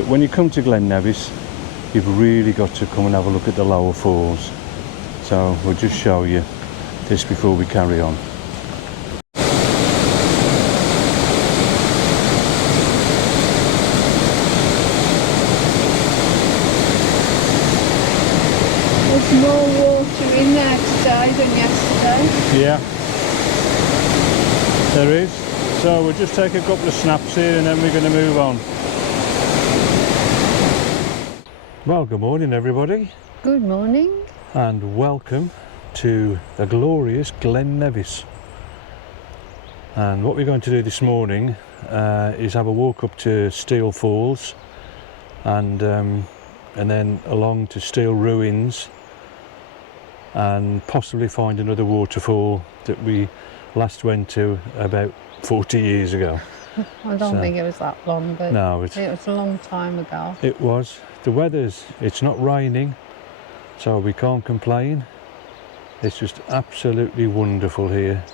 But when you come to Glen Nevis, you've really got to come and have a look at the lower falls. So we'll just show you this before we carry on. There's more water in there today than yesterday. Yeah, there is. So we'll just take a couple of snaps here and then we're going to move on. Well, good morning everybody. Good morning. And welcome to the glorious Glen Nevis. And what we're going to do this morning is have a walk up to Steall Falls and then along to Steall Ruins and possibly find another waterfall that we last went to about 40 years ago. I don't think it was that long, but no, it was a long time ago. It was. The weather's, it's not raining, so we can't complain. It's just absolutely wonderful here.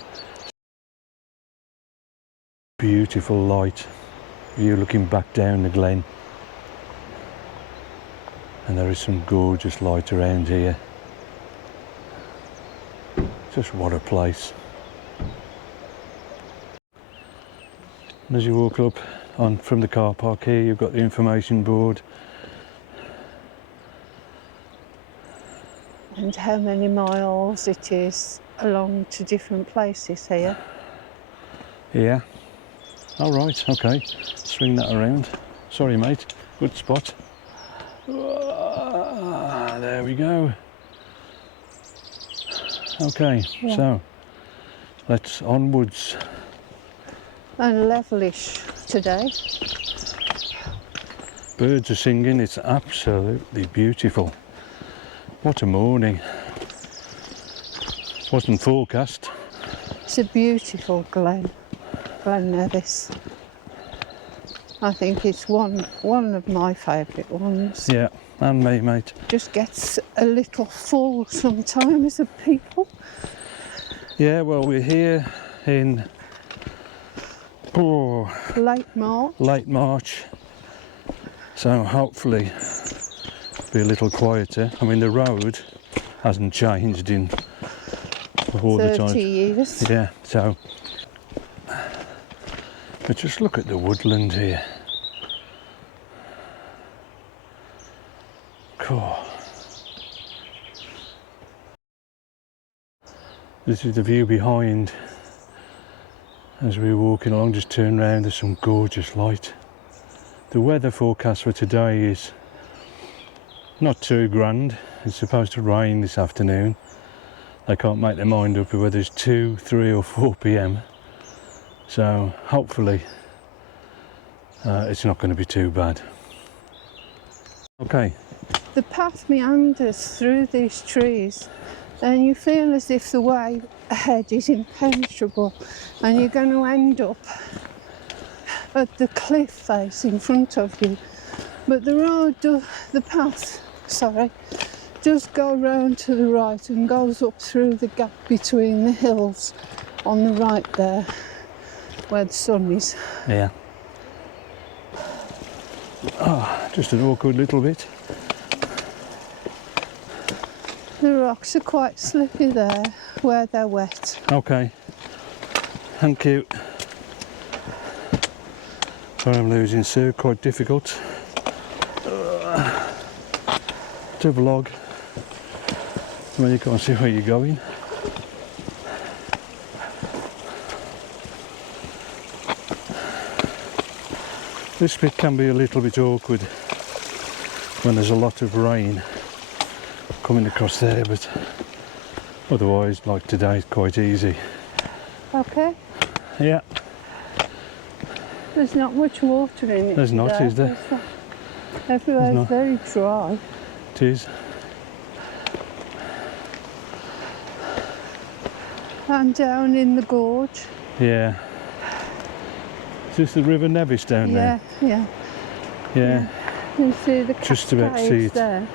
Beautiful light view looking back down the glen. And there is some gorgeous light around here. Just what a place. And as you walk up on from the car park here, you've got the information board. And how many miles it is along to different places here. Yeah. All right, okay. Swing that around. Sorry mate, good spot. There we go. Okay, yeah. So let's onwards. And levelish today. Birds are singing, it's absolutely beautiful. What a morning. Wasn't forecast. It's a beautiful glen, Glen Nevis. I think it's one of my favourite ones. Yeah, and me, mate. Just gets a little full sometimes of people. Yeah, well, we're here in late March. Late March. So hopefully be a little quieter. I mean, the road hasn't changed in all the time. 30 years. Yeah, so. But just look at the woodland here. Cool. This is the view behind. As we're walking along, just turn around, there's some gorgeous light. The weather forecast for today is not too grand. It's supposed to rain this afternoon. They can't make their mind up whether it's 2, 3 or 4 p.m. So hopefully it's not going to be too bad. Okay. The path meanders through these trees and you feel as if the way ahead is impenetrable and you're going to end up at the cliff face in front of you. But the path does go round to the right and goes up through the gap between the hills on the right there where the sun is. Yeah. Oh, just an awkward little bit. The rocks are quite slippy there where they're wet. Okay. Thank you. Sorry I'm losing Sue, quite difficult to vlog when you can't see where you're going. This bit can be a little bit awkward when there's a lot of rain coming across there, but otherwise, like today, it's quite easy. Okay. Yeah. There's not much water in it. There's not, is there? Everywhere's very dry. It is. And down in the gorge. Yeah. Is this the River Nevis down there? Yeah. Yeah. You see the cascades just about see it there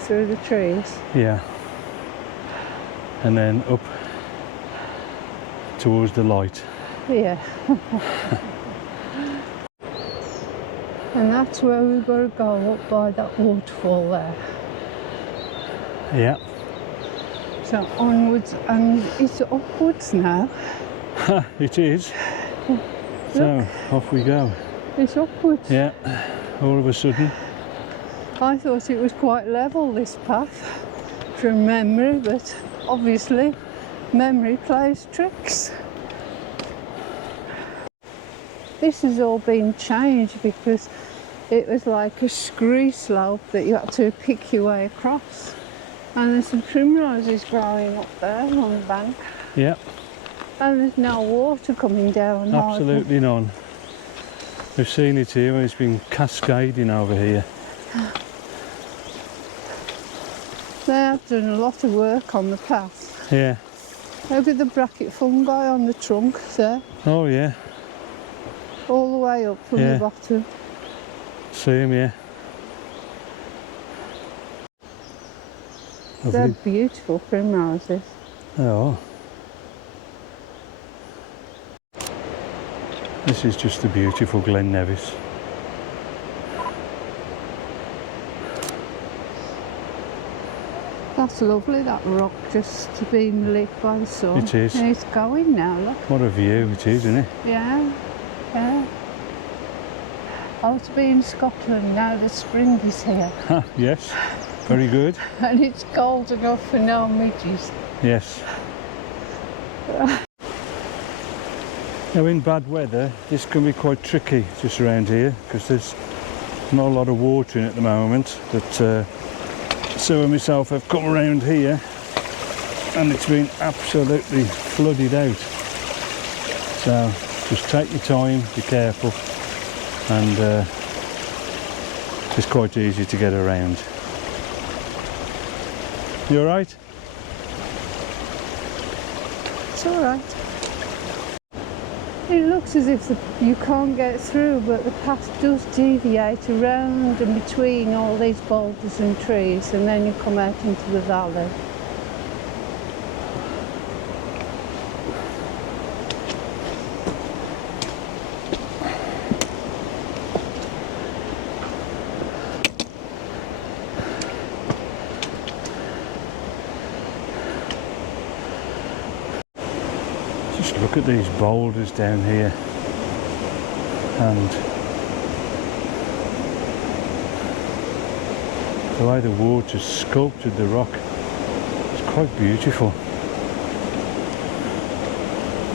through the trees. Yeah. And then up towards the light. Yeah. And that's where we've got to go, up by that waterfall there. Yeah. So onwards, and it's upwards now. It is. So off we go. It's upwards. Yeah, all of a sudden. I thought it was quite level, this path, from memory, but obviously memory plays tricks. This has all been changed because it was like a scree slope that you had to pick your way across. And there's some primroses growing up there on the bank. Yeah. And there's no water coming down. Absolutely none. We've seen it here when it's been cascading over here. They have done a lot of work on the path. Yeah. Look at the bracket fungi on the trunk there. Oh yeah. All the way up from the bottom. See them, yeah. They're beautiful primroses. Oh. This is just the beautiful Glen Nevis. That's lovely, that rock just being lit by the sun. It is. And it's going now, look. What a view it is, isn't it? Yeah, yeah. Oh, to be in Scotland now that spring is here. Yes, very good. And it's cold enough for no midges. Yes. Now in bad weather this can be quite tricky just around here because there's not a lot of water in at the moment, but Sue and myself have come around here and it's been absolutely flooded out. So just take your time, be careful, and it's quite easy to get around. You alright? It's alright. It looks as if you can't get through, but the path does deviate around and between all these boulders and trees, and then you come out into the valley. Just look at these boulders down here, and the way the water's sculpted the rock. It's quite beautiful,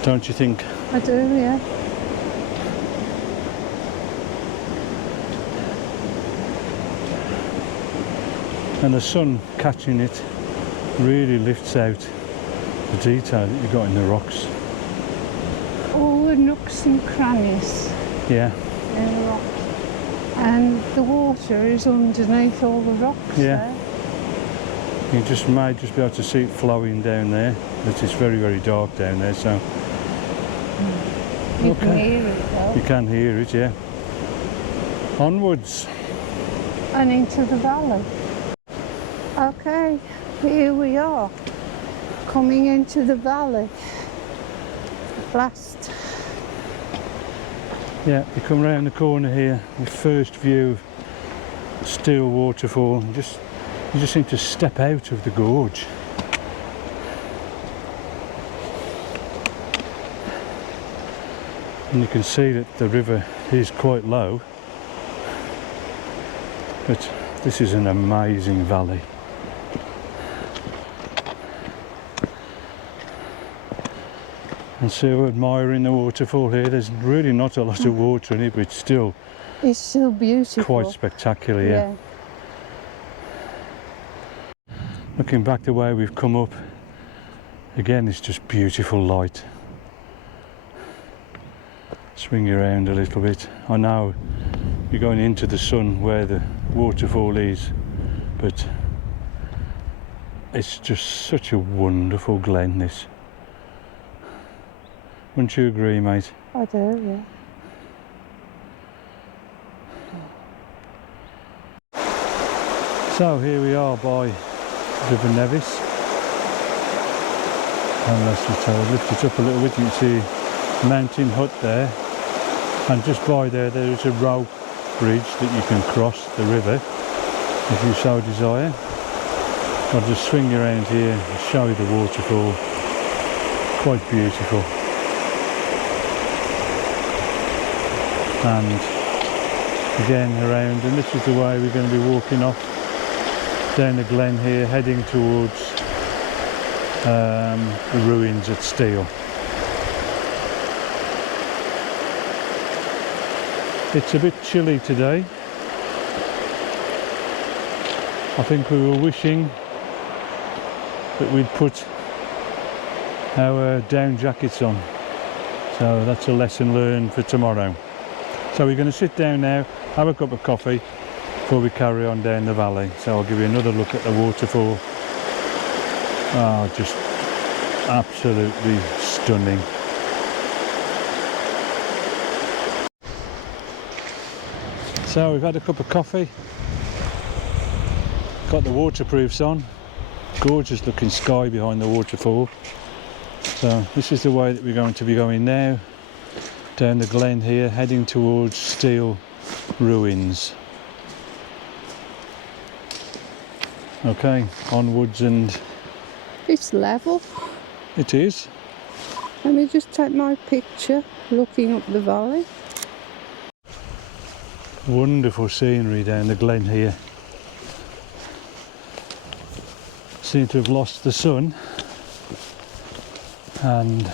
don't you think? I do, yeah. And the sun catching it really lifts out the detail that you've got in the rocks. All the nooks and crannies Yeah. in the rock. And the water is underneath all the rocks Yeah. there. You might just be able to see it flowing down there, but it's very, very dark down there, so You can hear it though. you can hear it, yeah. Onwards. And into the valley. Okay, here we are, coming into the valley. Last. Yeah, you come round the corner here, your first view of Steall Waterfall, and you just seem to step out of the gorge. And you can see that the river is quite low, but this is an amazing valley. And so we're admiring the waterfall here. There's really not a lot of water in it, but it's still beautiful. quite spectacular, yeah. Looking back the way we've come up, again it's just beautiful light. Swing you around a little bit. I know you're going into the sun where the waterfall is, but it's just such a wonderful glen, this. Wouldn't you agree, mate? I do, yeah. So here we are by Beinn Nevis, and let's lift it up a little bit. You can see a mountain hut there, and just by there is a rope bridge that you can cross the river if you so desire. I'll just swing around here and show you the waterfall. Quite beautiful. And again around, and this is the way we're going to be walking off down the glen here, heading towards the ruins at Steall. It's a bit chilly today. I think we were wishing that we'd put our down jackets on, so that's a lesson learned for tomorrow. So we're going to sit down now, have a cup of coffee before we carry on down the valley. So I'll give you another look at the waterfall. Oh, just absolutely stunning. So we've had a cup of coffee, got the waterproofs on, gorgeous looking sky behind the waterfall. So this is the way that we're going to be going now, down the glen here, heading towards Steall ruins. Okay, onwards, and It's level. it is. Let me just take my picture looking up the valley. Wonderful scenery down the glen here. Seem to have lost the sun, and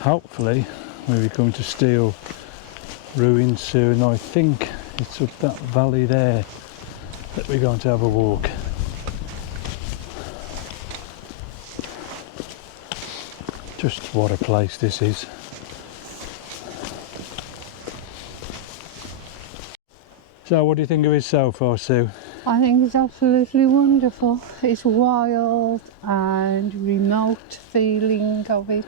hopefully we'll be coming to Steall ruins soon. I think it's up that valley there that we're going to have a walk. Just what a place this is. So what do you think of it so far, Sue? I think it's absolutely wonderful. It's wild and remote feeling of it.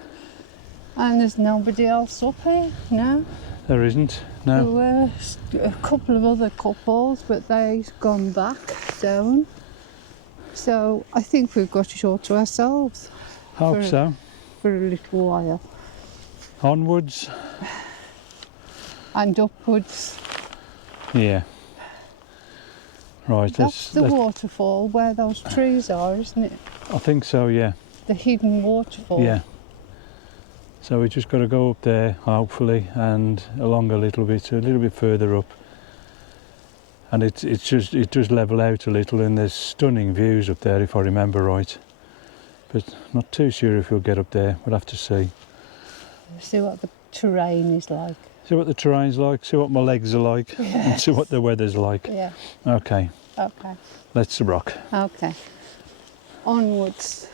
And there's nobody else up here, no? There isn't, There no. were a couple of other couples, but they've gone back down. So I think we've got it all to ourselves Hope so. for a little while. Onwards. And upwards. Yeah. Right, That's the waterfall where those trees are, isn't it? I think so, yeah. The hidden waterfall. Yeah. So we just got to go up there, hopefully, and along a little bit further up. And it does level out a little, and there's stunning views up there, if I remember right. But not too sure if we'll get up there. We'll have to see. See what the terrain is like. See what the terrain's like, see what my legs are like, and see what the weather's like. Yeah. Okay, Okay. let's rock. Okay. Onwards.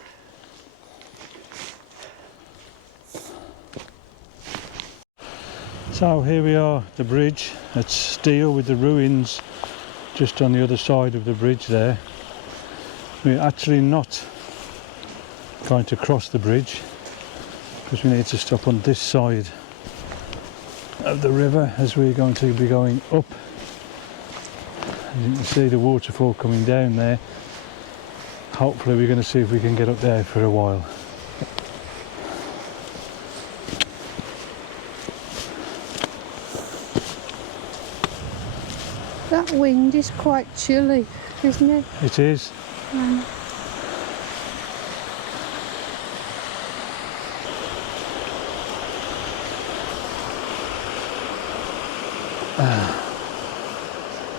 So here we are, the bridge at Steall, with the ruins just on the other side of the bridge there. We're actually not going to cross the bridge because we need to stop on this side of the river as we're going to be going up. As you can see the waterfall coming down there. Hopefully we're going to see if we can get up there for a while. That wind is quite chilly, isn't it? It is.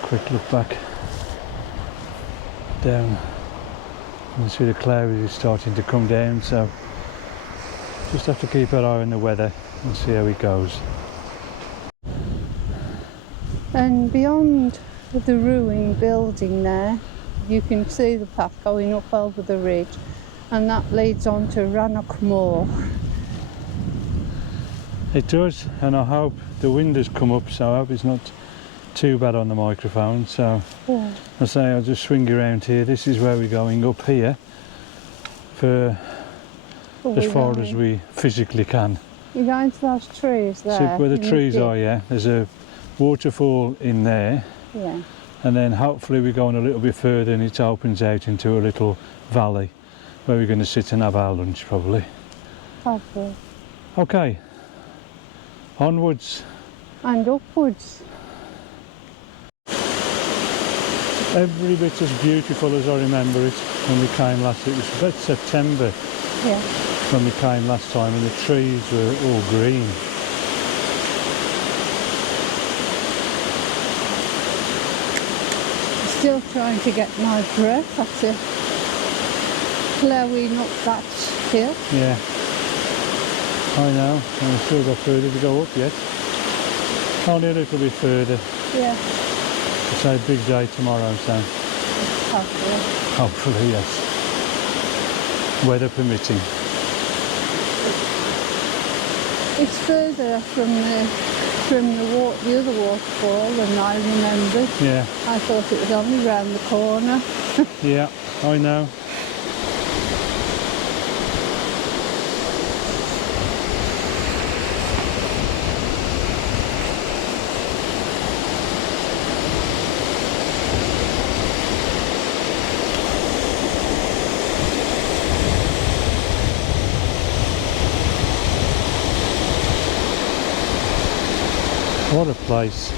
Quick look back down. You can see the clouds is starting to come down, so just have to keep our eye on the weather and see how it goes. And beyond the ruined building there, you can see the path going up over the ridge, and that leads on to Rannoch Moor. It does, and I hope the wind has come up, so I hope it's not too bad on the microphone. So Yeah. I say I'll just swing around here. This is where we're going, up here, for as far as we physically can. You're going to those trees there. See where the in trees dip. are, yeah? There's a waterfall in there, Yeah. and then hopefully we're going a little bit further and it opens out into a little valley where we're going to sit and have our lunch probably. Hopefully. Okay, onwards. And upwards. Every bit as beautiful as I remember it when we came last. It was about September Yeah. when we came last time, and the trees were all green. Still trying to get my breath after ploughing up that hill. Yeah, I know, and we've still got further to go up yet. Only a little bit further. Yeah. It's a big day tomorrow, so Hopefully. hopefully, yes. Weather permitting. It's further from the other waterfall than I remembered. Yeah, I thought it was only round the corner. yeah, I know. What a place.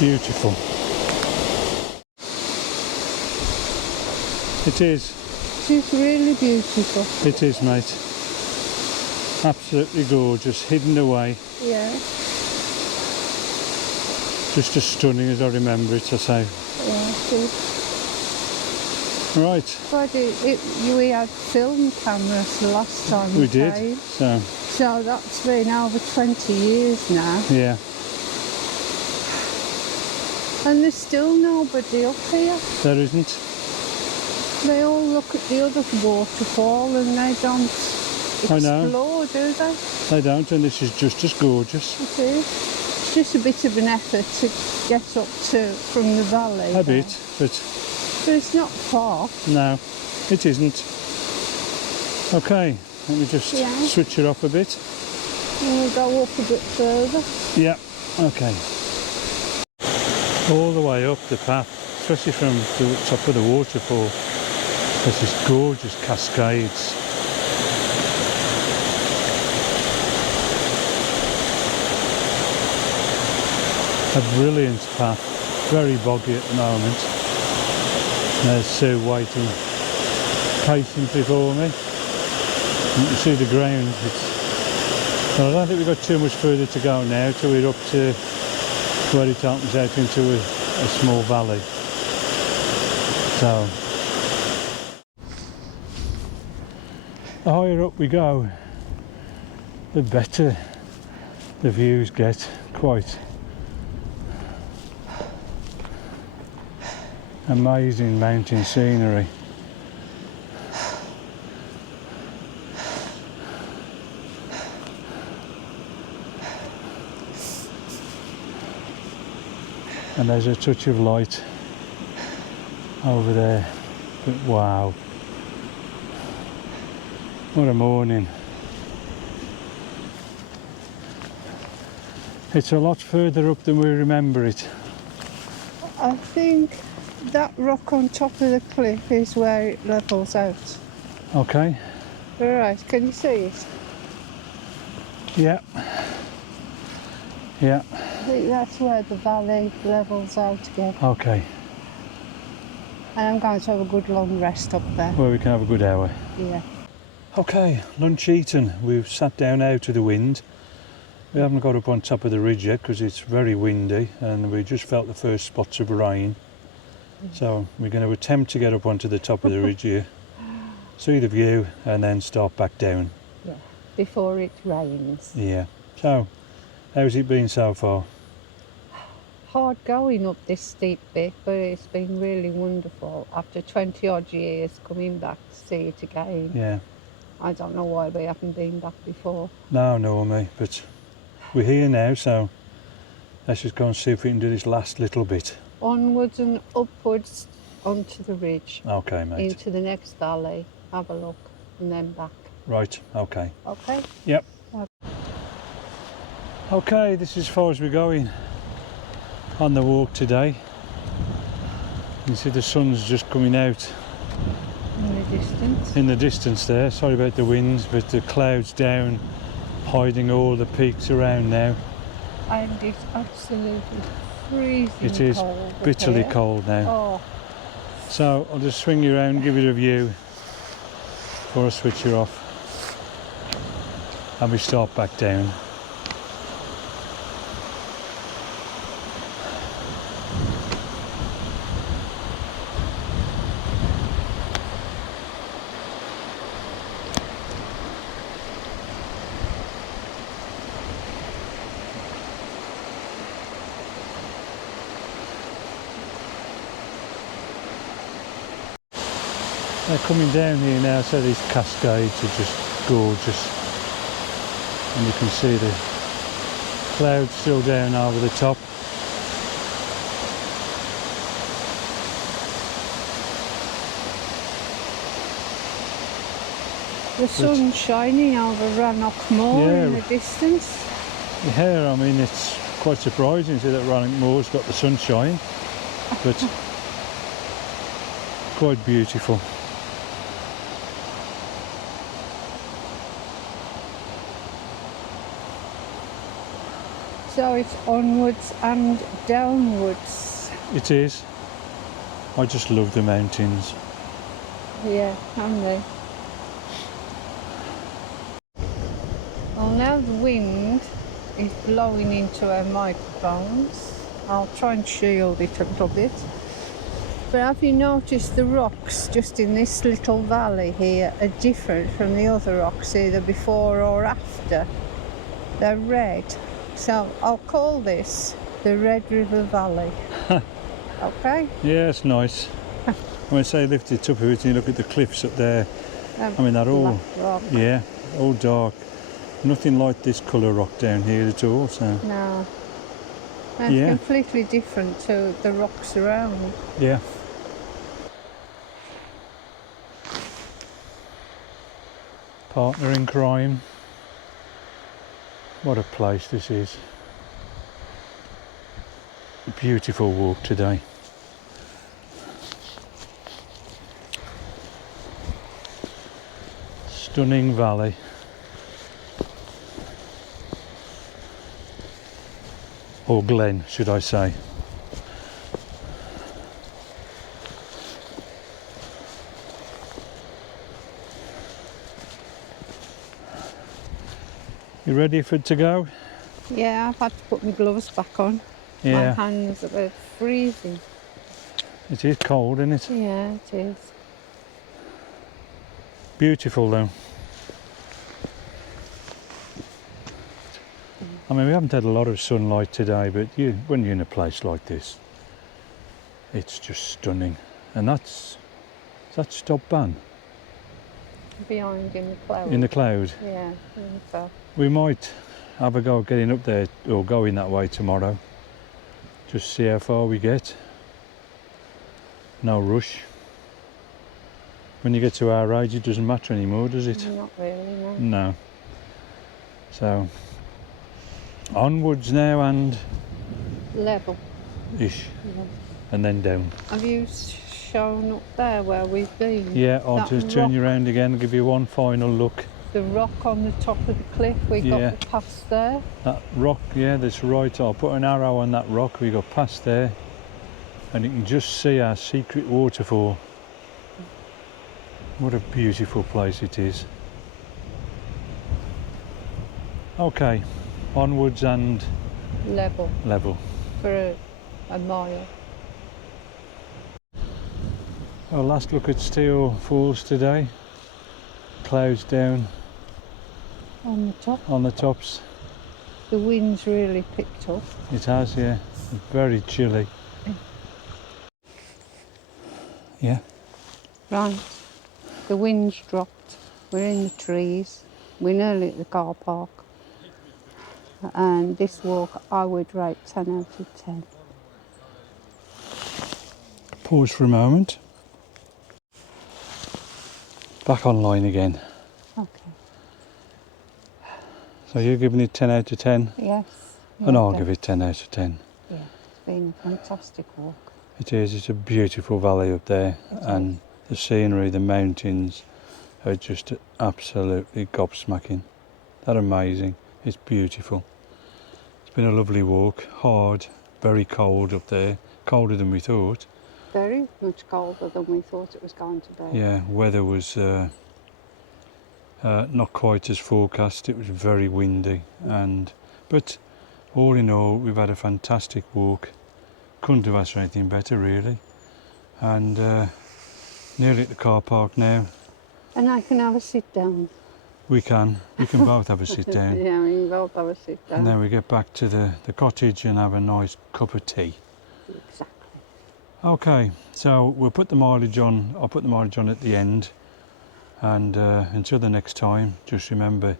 Beautiful. It is. It's really beautiful. It is, mate. Absolutely gorgeous, hidden away. Yeah. Just as stunning as I remember it, I say. Yeah, good. Right, But we had film cameras the last time we did. came. So that's been over 20 years now. Yeah, And there's still nobody up here. there isn't. They all look at the other waterfall and they don't I know. explore, do they? They don't, and this is just as gorgeous. It is. It's just a bit of an effort to get up to from the valley. A there. bit, but But it's not far. no, it isn't. Okay, let me just Yeah. switch it off a bit. And we'll go up a bit further. Yeah, okay. All the way up the path, especially from the top of the waterfall, there's these gorgeous cascades. A brilliant path, very boggy at the moment. There's Sue waiting patiently for me. You can see the ground. Well, I don't think we've got too much further to go now till we're up to where it opens out into a small valley. So, the higher up we go, the better the views get. Quite amazing mountain scenery. And there's a touch of light over there, but wow, what a morning. It's a lot further up than we remember it. I think that rock on top of the cliff is where it levels out. Okay, Alright, can you see it? yeah, yeah, I think that's where the valley levels out again. okay, And I'm going to have a good long rest up there. well we can have a good hour. Yeah. Okay, lunch eaten. We've sat down out of the wind. We haven't got up on top of the ridge yet because it's very windy and we just felt the first spots of rain. So we're going to attempt to get up onto the top of the ridge here, see the view and then start back down. Yeah. Before it rains. Yeah. So, how's it been so far? Hard going up this steep bit, but it's been really wonderful. After 20 odd years coming back to see it again. Yeah. I don't know why we haven't been back before. No, nor me, but we're here now, so let's just go and see if we can do this last little bit. onwards and upwards onto the ridge, Okay, mate. into the next valley, have a look, and then back. Right, okay. Okay? Yep. Okay, this is as far as we're going on the walk today. You can see the sun's just coming out In the distance. in the distance there. Sorry about the winds, but the clouds down, hiding all the peaks around now. And it's absolutely freezing It is cold bitterly here. cold now. Oh, So I'll just swing you around, give it a view before I switch her off. And we start back down. They're coming down here now, so these cascades are just gorgeous. And you can see the clouds still down over the top. the sun's shining over Rannoch Moor Yeah. in the distance. Here, I mean, it's quite surprising to see that Rannoch Moor's got the sunshine, but quite beautiful. So it's onwards and downwards. It is. I just love the mountains. Yeah, haven't they? Well, now the wind is blowing into our microphones. I'll try and shield it a little bit. But have you noticed the rocks just in this little valley here are different from the other rocks, either before or after? They're red. So I'll call this the Red River Valley. Okay? Yeah, it's nice. When I say lift it up a bit and you look at the cliffs up there, I mean they're all, black rock. yeah, all dark. Nothing like this colour rock down here at all, so No. That's Yeah. completely different to the rocks around. yeah. Partner in crime. What a place this is. A beautiful walk today. Stunning valley. Or glen, should I say. You ready for it to go? Yeah, I've had to put my gloves back on. My Yeah, hands are freezing. it is cold, isn't it? Yeah, it is. Beautiful though. I mean, we haven't had a lot of sunlight today, but when you're in a place like this, it's just stunning. And that's Stop Beinn Behind in the clouds. in the cloud. Yeah, I think so. We might have a go at getting up there or going that way tomorrow. Just see how far we get. No rush. When you get to our age, it doesn't matter anymore, does it? Not really, no. No. So onwards now and Level. ish, Yeah. and then down. Have you shown up there where we've been? Yeah, I'll That just turn you rock- around again and give you one final look. The rock on the top of the cliff, we Yeah. got past there. That rock, yeah, that's right. I'll put an arrow on that rock. We got past there, and you can just see our secret waterfall. What a beautiful place it is. Okay, onwards and Level level. for a mile. Our last look at Steall Falls today. Clouds down On the top. on the tops. The wind's really picked up. It has, yeah. Very chilly. Yeah. Right. The wind's dropped. We're in the trees. We're nearly at the car park. And this walk I would rate 10 out of 10. pause for a moment. Back online again. Okay. So you're giving it 10 out of 10? Yes. And I'll give it 10 out of 10. Yeah, it's been a fantastic walk. It is, it's a beautiful valley up there, and the scenery, the mountains are just absolutely gobsmacking. They're amazing, it's beautiful. It's been a lovely walk, hard, very cold up there, colder than we thought. Very much colder than we thought it was going to be. Yeah, weather was not quite as forecast, it was very windy, but all in all we've had a fantastic walk. Couldn't have asked for anything better really, and nearly at the car park now. And I can have a sit down. We can both have a sit down. Yeah, we can both have a sit down. And then we get back to the cottage and have a nice cup of tea. Exactly. Okay, so we'll put the mileage on, I'll put the mileage on at the end, and until the next time, just remember,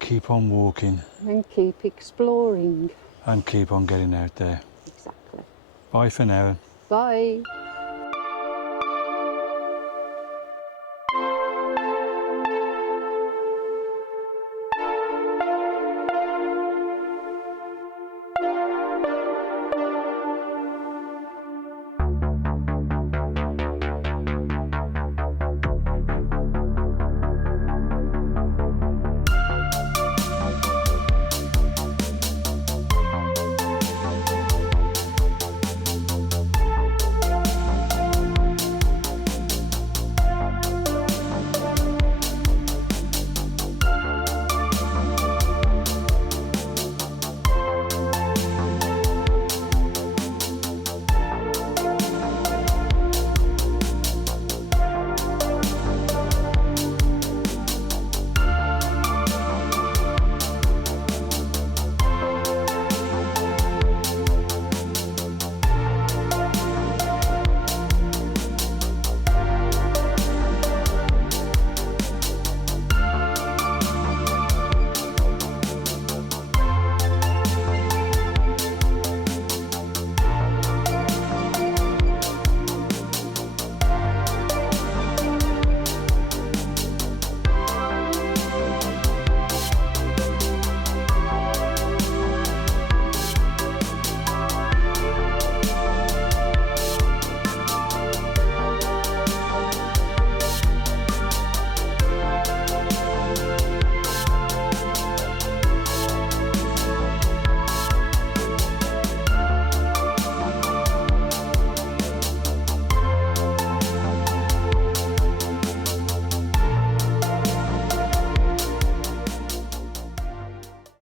keep on walking. And keep exploring. And keep on getting out there. Exactly. Bye for now. Bye.